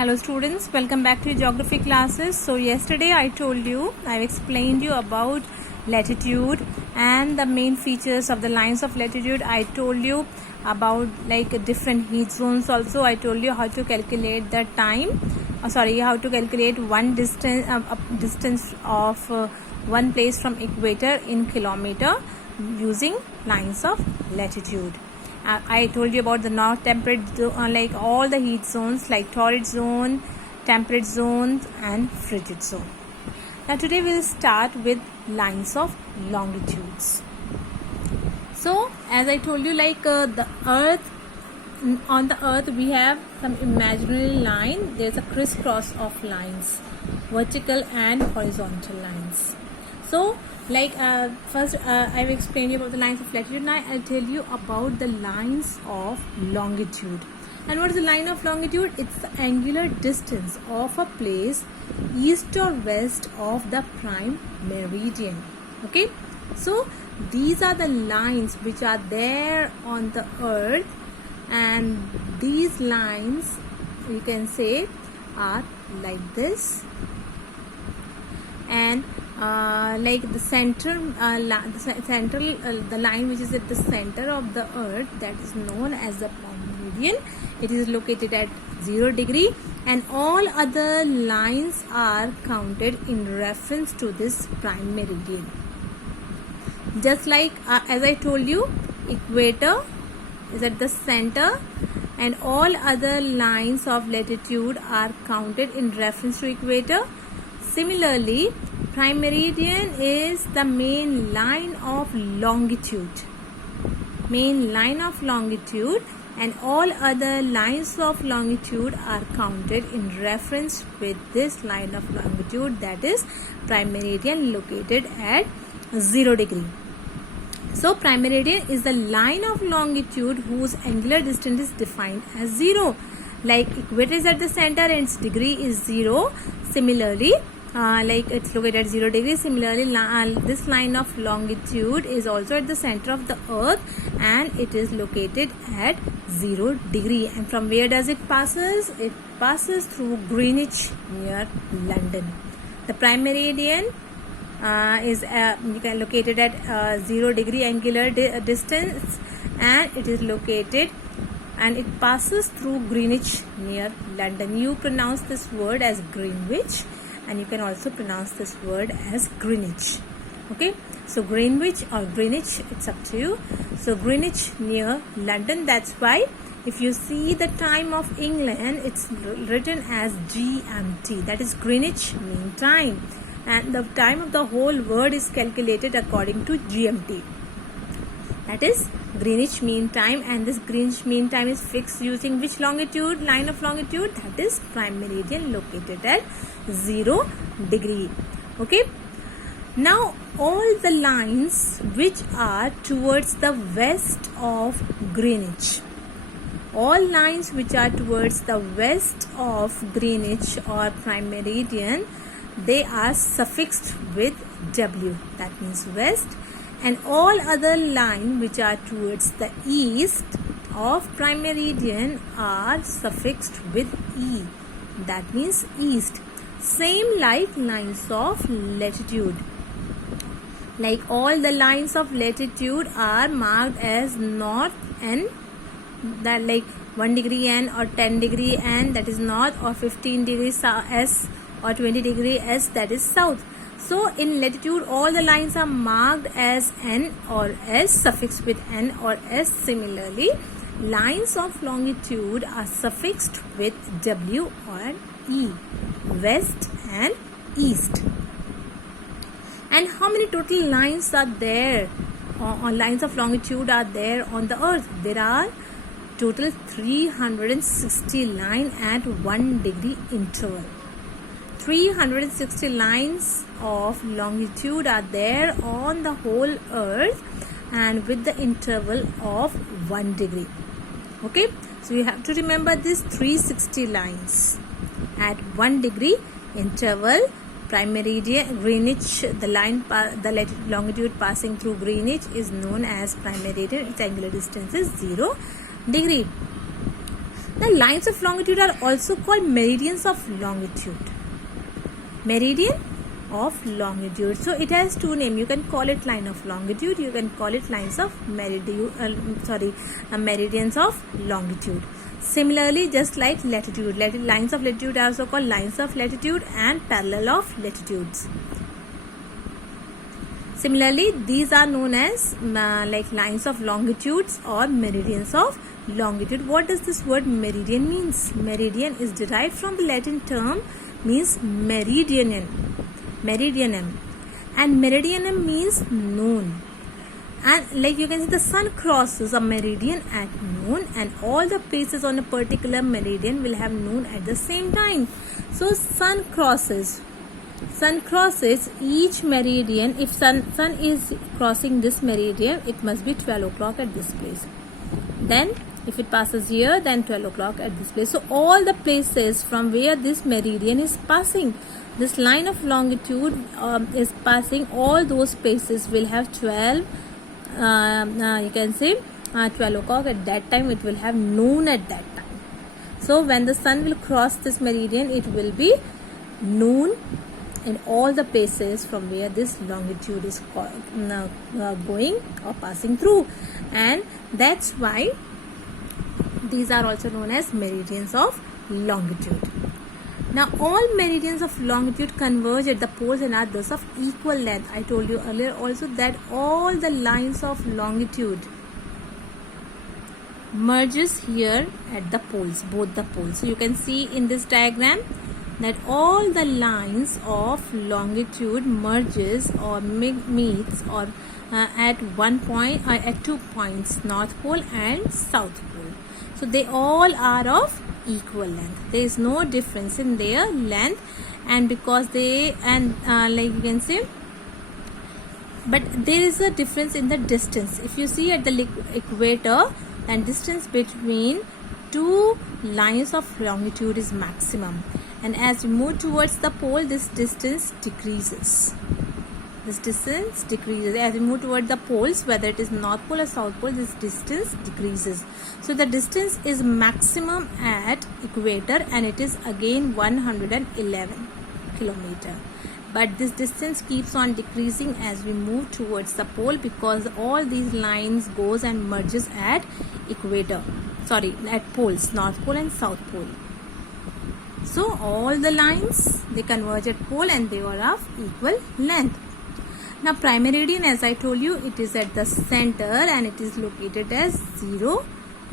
Hello students, welcome back to geography classes. So yesterday I've explained you about latitude and the main features of the lines of latitude. I told you about different heat zones also. I told you how to calculate the time, how to calculate one distance of one place from equator in kilometer using lines of latitude. I told you about the north temperate zone, all the heat zones like torrid zone, temperate zones and frigid zone. Now today we'll start with lines of longitudes. So as I told you, on the earth we have some imaginary line. There's a crisscross of lines, vertical and horizontal lines. So first I've explained you about the lines of latitude. Now I'll tell you about the lines of longitude. And what is the line of longitude? It's the angular distance of a place east or west of the prime meridian. Okay, so these are the lines which are there on the earth, and these lines you can say are like this, and the center, the line which is at the center of the earth, that is known as the prime meridian. It is located at 0 degree, and all other lines are counted in reference to this prime meridian. Just like as I told you, equator is at the center and all other lines of latitude are counted in reference to equator. Similarly, prime meridian is the main line of longitude. And all other lines of longitude are counted in reference with this line of longitude, that is prime meridian located at 0 degree. So prime meridian is the line of longitude whose angular distance is defined as 0. Like equator is at the center and its degree is 0. Similarly, it's located at 0 degree. Similarly, this line of longitude is also at the center of the earth and it is located at 0 degree. And from where does it passes? It passes through Greenwich near London. The prime meridian is located at 0 degree angular distance, and it is located and it passes through Greenwich near London. You pronounce this word as Greenwich, and you can also pronounce this word as Greenwich. Okay, so Greenwich or Greenwich, it's up to you. So Greenwich near London, that's why if you see the time of England, it's written as GMT, that is Greenwich Mean Time, and the time of the whole world is calculated according to GMT, that is Greenwich Mean Time. And this Greenwich Mean Time is fixed using which longitude? Line of longitude, that is prime meridian located at 0 degree. Okay, now all the lines which are towards the west of Greenwich, all lines which are towards the west of Greenwich or prime meridian, they are suffixed with W, that means west. And all other lines which are towards the east of prime meridian are suffixed with E, that means east. Same like lines of latitude. Like all the lines of latitude are marked as north N, that like 1 degree N or 10 degree N, that is north, or 15 degrees S or 20 degree S, that is south. So in latitude all the lines are marked as N or S, suffixed with N or S. Similarly, lines of longitude are suffixed with W or E, west and east. And how many total lines are there, or lines of longitude are there on the earth? There are total 360 lines at 1 degree interval. 360 lines of longitude are there on the whole earth and with the interval of 1 degree. Okay, so you have to remember this 360 lines at 1 degree interval. Prime meridian, Greenwich, the longitude passing through Greenwich is known as prime meridian. Its angular distance is 0 degree. Now lines of longitude are also called meridians of longitude. Meridian of longitude. So it has two names. You can call it line of longitude. You can call it lines of meridians of longitude. Similarly, just like latitude, lines of latitude are also called lines of latitude and parallel of latitudes. Similarly, these are known as like lines of longitudes or meridians of longitude. What does this word meridian means? Meridian is derived from the Latin term means meridianum, and meridianum means noon. And like you can see, the sun crosses a meridian at noon, and all the places on a particular meridian will have noon at the same time. So sun crosses each meridian. If sun is crossing this meridian, it must be 12 o'clock at this place. Then if it passes here, then 12 o'clock at this place. So all the places from where this meridian is passing, this line of longitude is passing, all those places will have 12. You can say 12 o'clock at that time. It will have noon at that time. So when the sun will cross this meridian, it will be noon in all the places from where this longitude is going or passing through, and that's why these are also known as meridians of longitude. Now all meridians of longitude converge at the poles and are thus of equal length. I told you earlier also that all the lines of longitude merges here at the poles, both the poles. So you can see in this diagram that all the lines of longitude merges or meets or at one point or at 2 points, North Pole and South Pole. So they all are of equal length. There is no difference in their length, and because they like you can say, but there is a difference in the distance. If you see at the equator, then distance between two lines of longitude is maximum, and as we move towards the pole, this distance decreases. As we move toward the poles, whether it is North Pole or South Pole, this distance decreases. So the distance is maximum at equator, and it is again 111 kilometer. But this distance keeps on decreasing as we move towards the pole, because all these lines goes and merges at at poles, North Pole and South Pole. So all the lines, they converge at pole and they are of equal length. Now prime meridian, as I told you, it is at the center and it is located as 0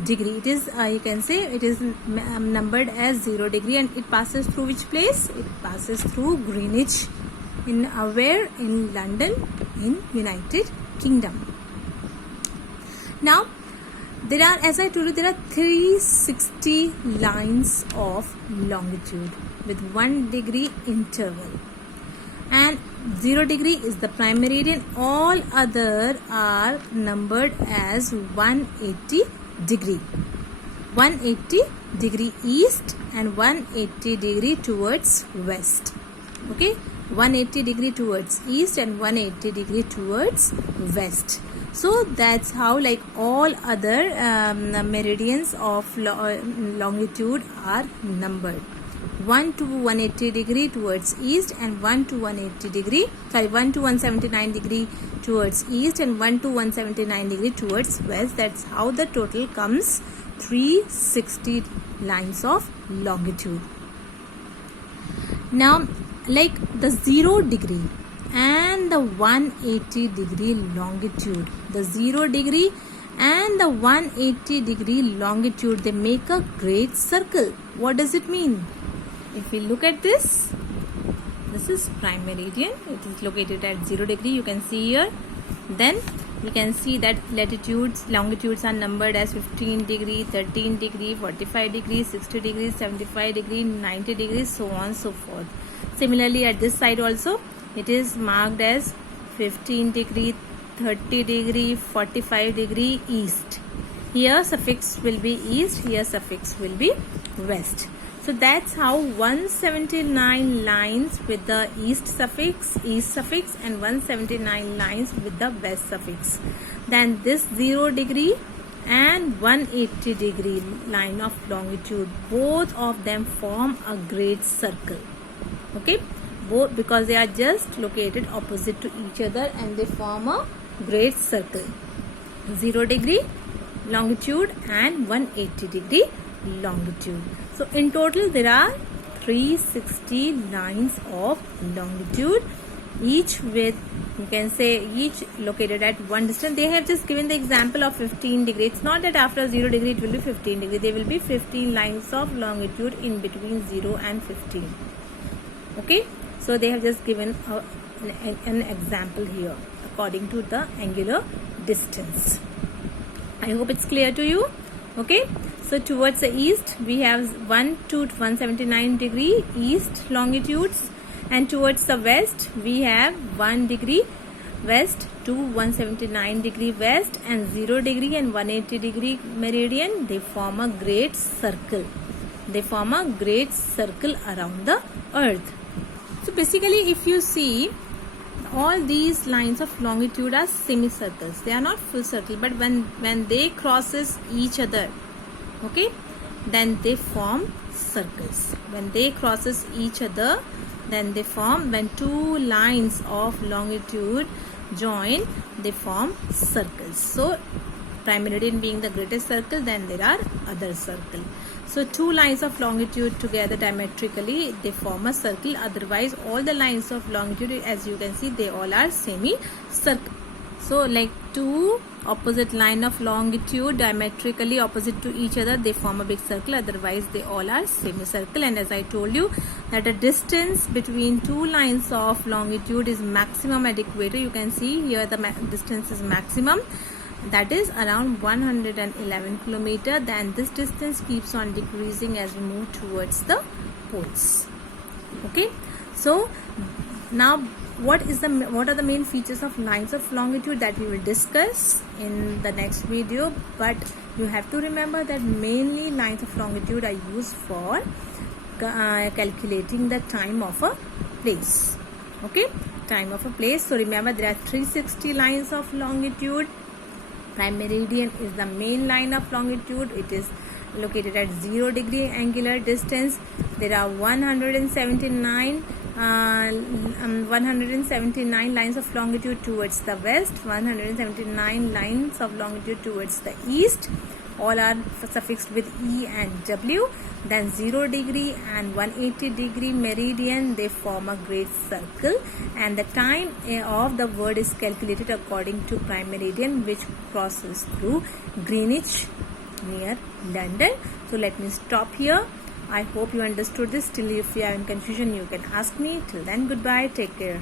degree. It is you can say it is numbered as 0 degree, and it passes through which place? It passes through Greenwich in London in United Kingdom. Now there are, as I told you, there are 360 lines of longitude with 1 degree interval, and 0 degree is the prime meridian. All other are numbered as 180 degree. 180 degree east and 180 degree towards west. Okay, 180 degree towards east and 180 degree towards west. So that's how, like, all other meridians of longitude are numbered. 1 to 180 degree towards east and 1 to 179 degree towards east and 1 to 179 degree towards west. That's how the total comes 360 lines of longitude. Now, like the 0 degree and the 180 degree longitude, the 0 degree and the 180 degree longitude, they make a great circle. What does it mean? If we look at this is prime meridian. It is located at 0 degree. You can see here. Then we can see that longitudes are numbered as 15 degree, 13 degree, 45 degree, 60 degree, 75 degree, 90 degrees, so on so forth. Similarly, at this side also, it is marked as 15 degree, 30 degree, 45 degree east. Here suffix will be east, here suffix will be west. So that's how 179 lines with the east suffix and 179 lines with the west suffix. Then this 0 degree and 180 degree line of longitude, both of them form a great circle. Okay, both, because they are just located opposite to each other and they form a great circle. 0 degree longitude and 180 degree longitude. So in total there are 360 lines of longitude, each with, you can say, each located at one distance. They have just given the example of 15 degree. It's not that after 0 degree it will be 15 degree. There will be 15 lines of longitude in between 0 and 15. Okay, so they have just given an example here according to the angular distance. I hope it's clear to you. Okay, so towards the east we have 1 to 179 degree east longitudes, and towards the west we have 1 degree west to 179 degree west, and 0 degree and 180 degree meridian. They form a great circle. They form a great circle around the earth. So basically, if you see, all these lines of longitude are semicircles. They are not full circle, but when they crosses each other, okay, then they form circles. When they crosses each other, then they form, when two lines of longitude join, they form circles. So prime meridian being the greatest circle, then there are other circle. So two lines of longitude together diametrically, they form a circle. Otherwise all the lines of longitude, as you can see, they all are semi-circle. So like two opposite line of longitude diametrically opposite to each other, they form a big circle. Otherwise they all are semicircle. And as I told you that the distance between two lines of longitude is maximum at equator. You can see here the distance is maximum, that is around 111 kilometer. Then this distance keeps on decreasing as we move towards the poles. Okay, so now what are the main features of lines of longitude, that we will discuss in the next video. But you have to remember that mainly lines of longitude are used for calculating the time of a place. Okay, time of a place. So remember, there are 360 lines of longitude. Prime meridian is the main line of longitude. It is located at 0 degree angular distance. There are 179 lines of longitude towards the west, 179 lines of longitude towards the east. All are suffixed with E and W. Then 0 degree and 180 degree meridian, they form a great circle, and the time of the word is calculated according to prime meridian, which crosses through Greenwich near London. So let me stop here. I hope you understood this. Still, if you are in confusion, you can ask me. Till then, goodbye. Take care.